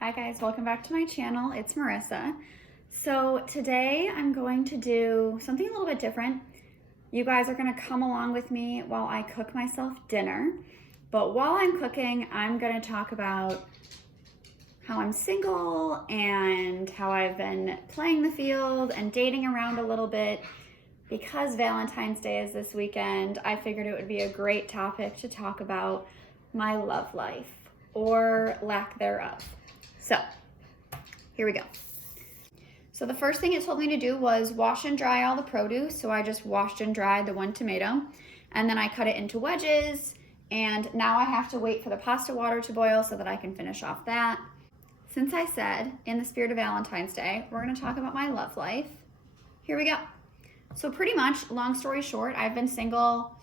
Hi guys, welcome back to my channel. It's Marissa. So today I'm going to do something a little bit different. You guys are gonna come along with me while I cook myself dinner. But while I'm cooking, I'm gonna talk about how I'm single and how I've been playing the field and dating around a little bit. Because Valentine's Day is this weekend, I figured it would be a great topic to talk about my love life or lack thereof. So here we go. So the first thing it told me to do was wash and dry all the produce. So I just washed and dried the one tomato and then I cut it into wedges. And now I have to wait for the pasta water to boil so that I can finish off that. Since I said, in the spirit of Valentine's Day, we're gonna talk about my love life. Here we go. So pretty much, long story short, I've been single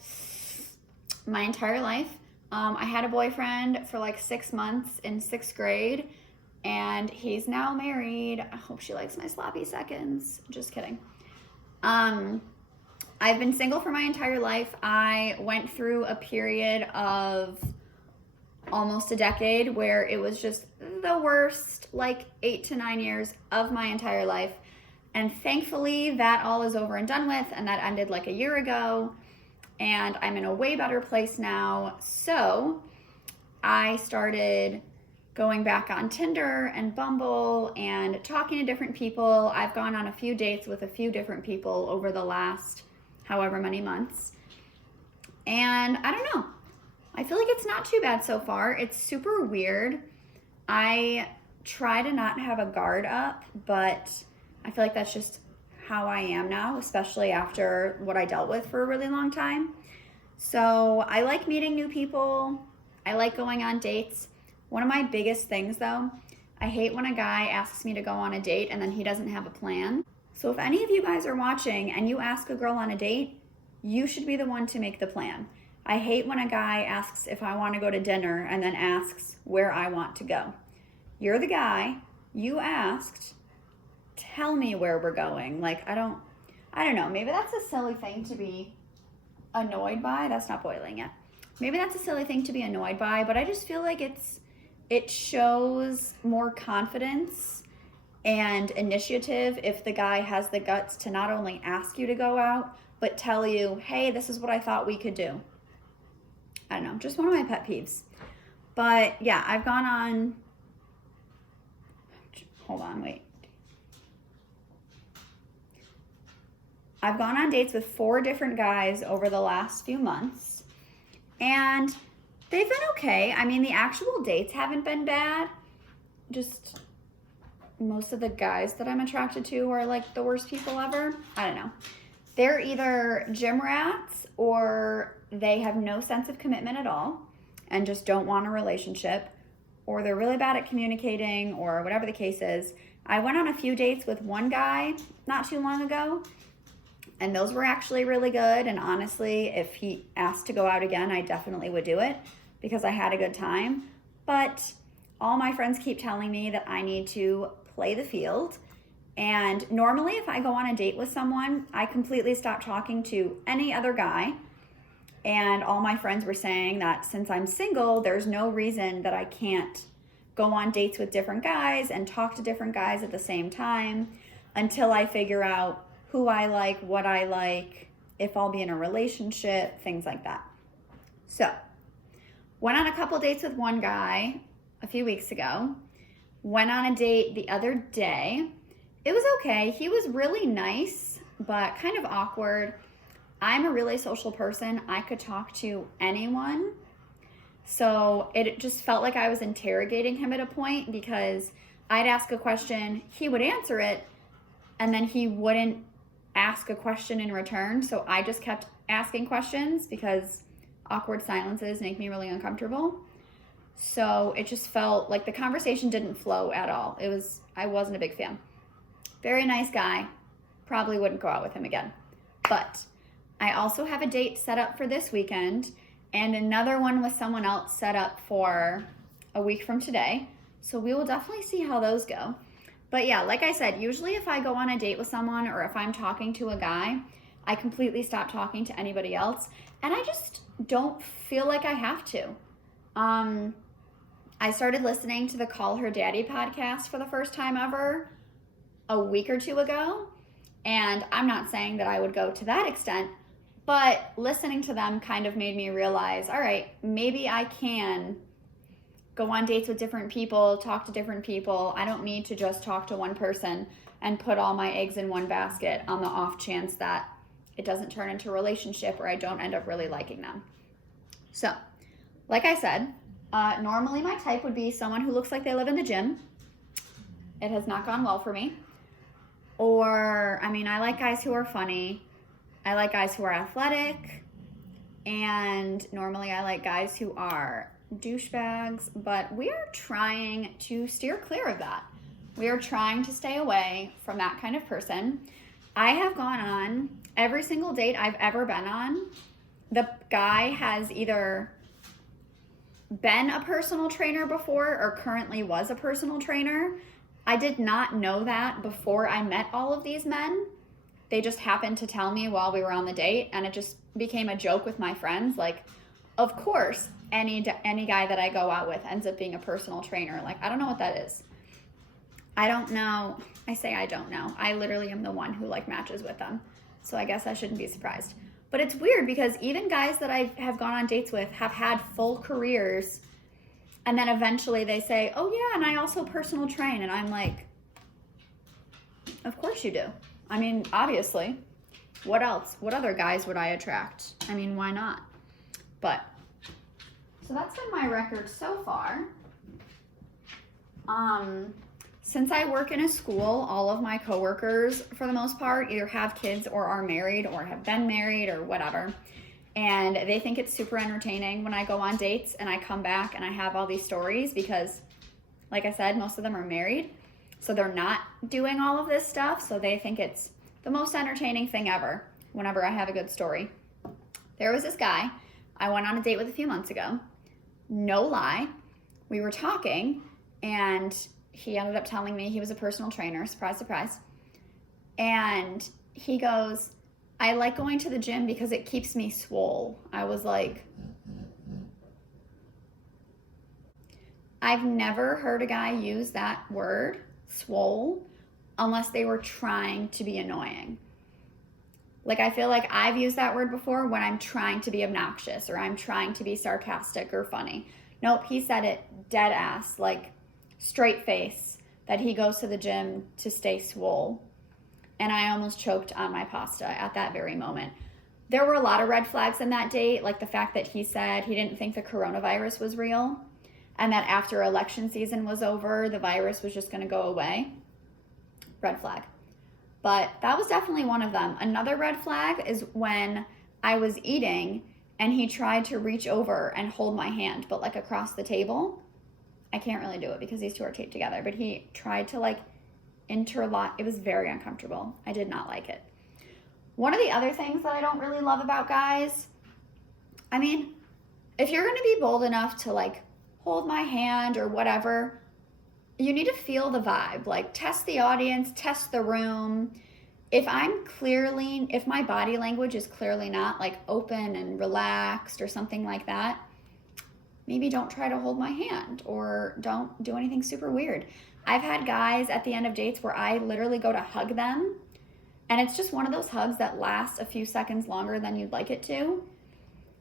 my entire life. I had a boyfriend for like 6 months in 6th grade, and he's now married. I hope she likes my sloppy seconds. Just kidding. I've been single for my entire life. I went through a period of almost a decade where it was just the worst, like 8 to 9 years of my entire life. And thankfully that all is over and done with, and that ended like a year ago. And I'm in a way better place now. So I started going back on Tinder and Bumble and talking to different people. I've gone on a few dates with a few different people over the last however many months. And I don't know. I feel like it's not too bad so far. It's super weird. I try to not have a guard up, but I feel like that's just how I am now, especially after what I dealt with for a really long time. So I like meeting new people. I like going on dates. One of my biggest things though, I hate when a guy asks me to go on a date and then he doesn't have a plan. So if any of you guys are watching and you ask a girl on a date, you should be the one to make the plan. I hate when a guy asks if I want to go to dinner and then asks where I want to go. You're the guy, you asked, tell me where we're going. Like, I don't know, maybe that's a silly thing to be annoyed by. That's not boiling yet. Maybe that's a silly thing to be annoyed by, but I just feel like it shows more confidence and initiative if the guy has the guts to not only ask you to go out, but tell you, hey, this is what I thought we could do. I don't know, just one of my pet peeves. But yeah, I've gone on, hold on, wait. I've gone on dates with 4 different guys over the last few months, and they've been okay. I mean, the actual dates haven't been bad. Just most of the guys that I'm attracted to are like the worst people ever. I don't know. They're either gym rats or they have no sense of commitment at all and just don't want a relationship, or they're really bad at communicating, or whatever the case is. I went on a few dates with one guy not too long ago, and those were actually really good. And honestly, if he asked to go out again, I definitely would do it because I had a good time. But all my friends keep telling me that I need to play the field. And normally if I go on a date with someone, I completely stop talking to any other guy. And all my friends were saying that since I'm single, there's no reason that I can't go on dates with different guys and talk to different guys at the same time until I figure out who I like, what I like, if I'll be in a relationship, things like that. So, went on a couple dates with one guy a few weeks ago. Went on a date the other day. It was okay. He was really nice, but kind of awkward. I'm a really social person. I could talk to anyone. So it just felt like I was interrogating him at a point because I'd ask a question, he would answer it, and then he wouldn't ask a question in return. So I just kept asking questions because awkward silences make me really uncomfortable. So it just felt like the conversation didn't flow at all. I wasn't a big fan. Very nice guy. Probably wouldn't go out with him again. But I also have a date set up for this weekend and another one with someone else set up for a week from today. So we will definitely see how those go. But yeah, like I said, usually if I go on a date with someone or if I'm talking to a guy, I completely stop talking to anybody else. And I just don't feel like I have to. I started listening to the Call Her Daddy podcast for the first time ever a week or two ago. And I'm not saying that I would go to that extent, but listening to them kind of made me realize, all right, maybe I can go on dates with different people, talk to different people. I don't need to just talk to one person and put all my eggs in one basket on the off chance that it doesn't turn into a relationship or I don't end up really liking them. So, like I said, normally my type would be someone who looks like they live in the gym. It has not gone well for me. Or, I like guys who are funny. I like guys who are athletic. And normally I like guys who are douchebags, but we are trying to steer clear of that. We are trying to stay away from that kind of person. I have gone on every single date I've ever been on. The guy has either been a personal trainer before or currently was a personal trainer. I did not know that before I met all of these men. They just happened to tell me while we were on the date, and it just became a joke with my friends. Like, of course, any guy that I go out with ends up being a personal trainer. Like, I don't know what that is. I don't know. I say I don't know. I literally am the one who matches with them. So I guess I shouldn't be surprised. But it's weird because even guys that I have gone on dates with have had full careers, and then eventually they say, oh yeah, and I also personal train. And I'm like, of course you do. Obviously. What else? What other guys would I attract? Why not? But, so that's been my record so far. Since I work in a school, all of my coworkers, for the most part, either have kids or are married or have been married or whatever. And they think it's super entertaining when I go on dates and I come back and I have all these stories because, like I said, most of them are married. So they're not doing all of this stuff. So they think it's the most entertaining thing ever whenever I have a good story. There was this guy I went on a date with a few months ago. No lie. We were talking and he ended up telling me he was a personal trainer. Surprise, surprise. And he goes, I like going to the gym because it keeps me swole. I was like, I've never heard a guy use that word, swole, unless they were trying to be annoying. I feel like I've used that word before when I'm trying to be obnoxious or I'm trying to be sarcastic or funny. Nope, he said it dead ass, straight face, that he goes to the gym to stay swole. And I almost choked on my pasta at that very moment. There were a lot of red flags in that date, like the fact that he said he didn't think the coronavirus was real and that after election season was over, the virus was just going to go away. Red flag. But that was definitely one of them. Another red flag is when I was eating and he tried to reach over and hold my hand, but across the table. I can't really do it because these two are taped together, but he tried to interlock. It was very uncomfortable. I did not like it. One of the other things that I don't really love about guys, if you're going to be bold enough to hold my hand or whatever, you need to feel the vibe. Test the audience, test the room. If my body language is clearly not open and relaxed or something like that, maybe don't try to hold my hand or don't do anything super weird. I've had guys at the end of dates where I literally go to hug them and it's just one of those hugs that lasts a few seconds longer than you'd like it to.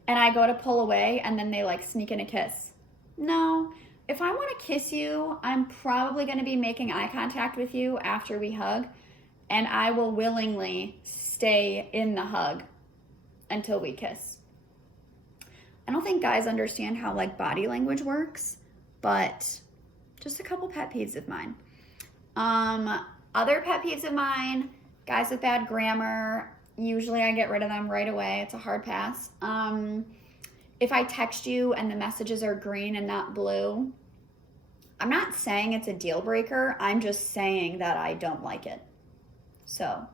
And I go to pull away and then they sneak in a kiss. No, if I want to kiss you, I'm probably going to be making eye contact with you after we hug, and I will willingly stay in the hug until we kiss. I don't think guys understand how body language works, but just a couple pet peeves of mine. Other pet peeves of mine, guys with bad grammar, usually I get rid of them right away. It's a hard pass. If I text you and the messages are green and not blue, I'm not saying it's a deal breaker. I'm just saying that I don't like it. So,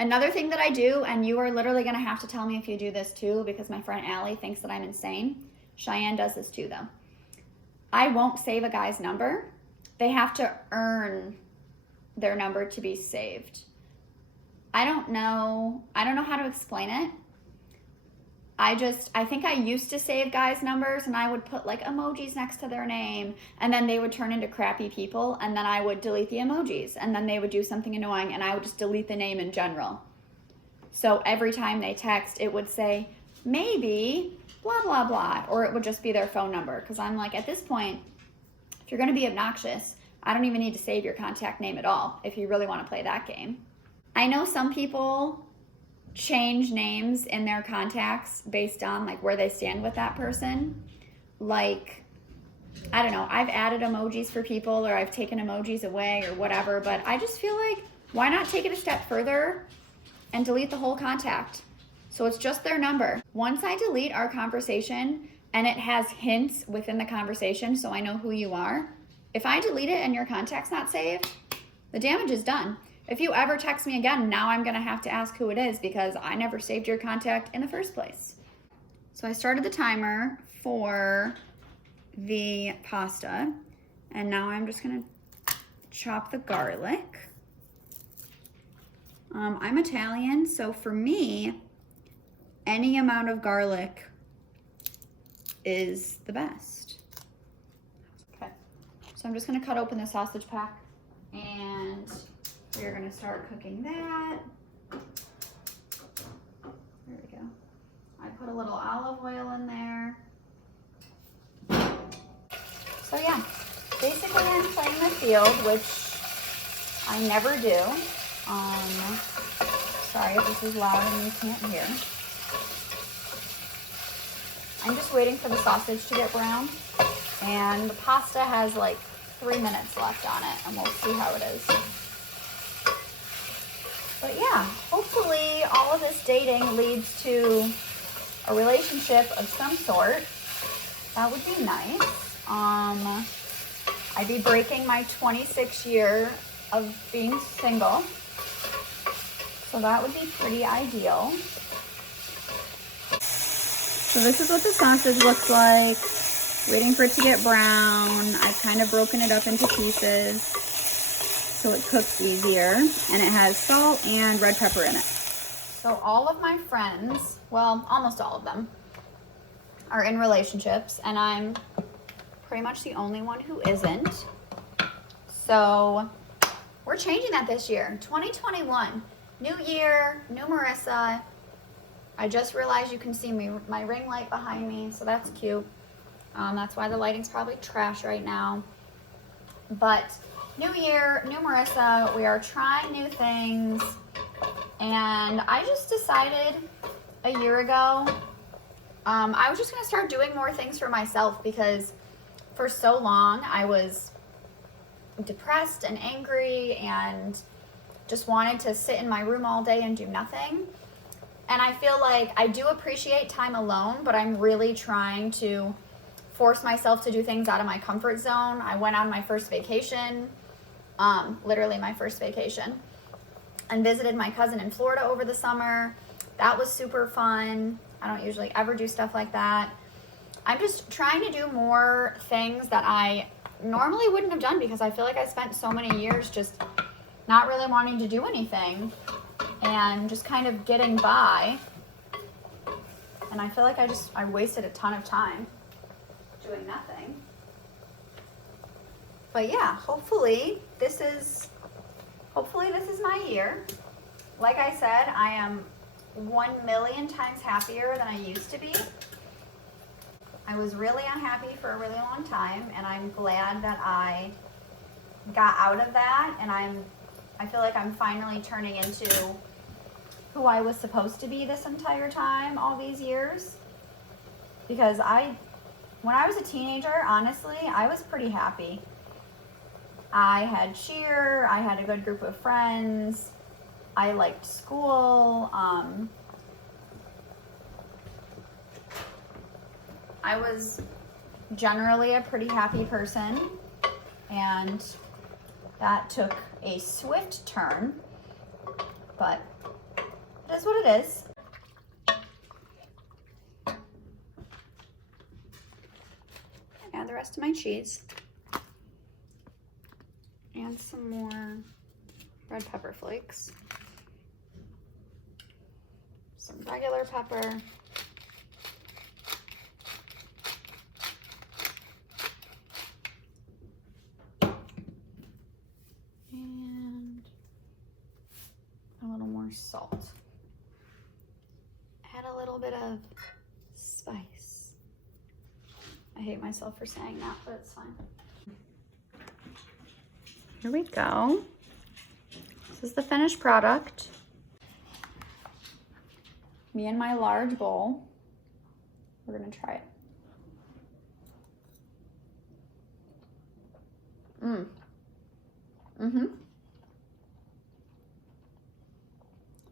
another thing that I do, and you are literally going to have to tell me if you do this too, because my friend Allie thinks that I'm insane. Cheyenne does this too, though. I won't save a guy's number. They have to earn their number to be saved. I don't know how to explain it. I think I used to save guys' numbers and I would put like emojis next to their name, and then they would turn into crappy people, and then I would delete the emojis, and then they would do something annoying and I would just delete the name in general. So every time they text, it would say, maybe blah, blah, blah, or it would just be their phone number. Because I'm like, at this point, if you're going to be obnoxious, I don't even need to save your contact name at all if you really want to play that game. I know some people change names in their contacts based on like where they stand with that person. Like, I don't know, I've added emojis for people, or I've taken emojis away or whatever, but I just feel like, why not take it a step further and delete the whole contact? So it's just their number. Once I delete our conversation and it has hints within the conversation so I know who you are, if I delete it and your contact's not saved, the damage is done. If you ever text me again, now I'm gonna have to ask who it is because I never saved your contact in the first place. So I started the timer for the pasta, and now I'm just gonna chop the garlic. I'm Italian, so for me, any amount of garlic is the best. Okay, so I'm just gonna cut open the sausage pack, and we're gonna start cooking that. There we go. I put a little olive oil in there. So yeah, basically I'm playing the field, which I never do. Sorry if this is loud and you can't hear. I'm just waiting for the sausage to get brown, and the pasta has like 3 minutes left on it, and we'll see how it is. But yeah, hopefully all of this dating leads to a relationship of some sort. That would be nice. I'd be breaking my 26 year of being single. So that would be pretty ideal. So this is what the sausage looks like. Waiting for it to get brown. I've kind of broken it up into pieces so it cooks easier. And it has salt and red pepper in it. So all of my friends, well, almost all of them, are in relationships, and I'm pretty much the only one who isn't. So we're changing that this year. 2021, new year, new Marissa. I just realized you can see my ring light behind me, so that's cute. That's why the lighting's probably trash right now. But new year, new Marissa, we are trying new things. And I just decided a year ago, I was just gonna start doing more things for myself, because for so long I was depressed and angry and just wanted to sit in my room all day and do nothing. And I feel like I do appreciate time alone, but I'm really trying to force myself to do things out of my comfort zone. I went on my first vacation, literally my first vacation, and visited my cousin in Florida over the summer. That was super fun. I don't usually ever do stuff like that. I'm just trying to do more things that I normally wouldn't have done, because I feel like I spent so many years just not really wanting to do anything and just kind of getting by. And I feel like I wasted a ton of time doing nothing. But yeah, hopefully this is my year. Like I said, I am 1,000,000 times happier than I used to be. I was really unhappy for a really long time, and I'm glad that I got out of that, and I feel like I'm finally turning into who I was supposed to be this entire time, all these years. Because when I was a teenager, honestly, I was pretty happy. I had cheer, I had a good group of friends, I liked school, I was generally a pretty happy person, and that took a swift turn, but it is what it is. Add the rest of my cheese and some more red pepper flakes, some regular pepper, And a little more salt. Add a little bit of spice. I hate myself for saying that, but it's fine. Here we go. This is the finished product. Me and my large bowl. We're gonna try it.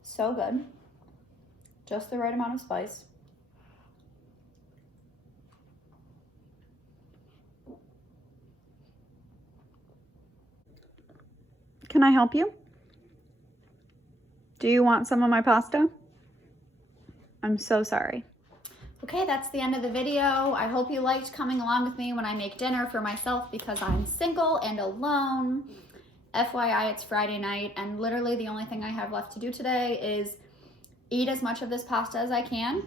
So good. Just the right amount of spice. Can I help you? Do you want some of my pasta? I'm so sorry. Okay, that's the end of the video. I hope you liked coming along with me when I make dinner for myself because I'm single and alone. FYI, it's Friday night and literally the only thing I have left to do today is eat as much of this pasta as I can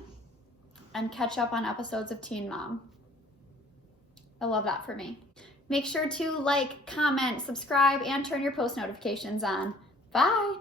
and catch up on episodes of Teen Mom. I love that for me. Make sure to like, comment, subscribe, and turn your post notifications on. Bye.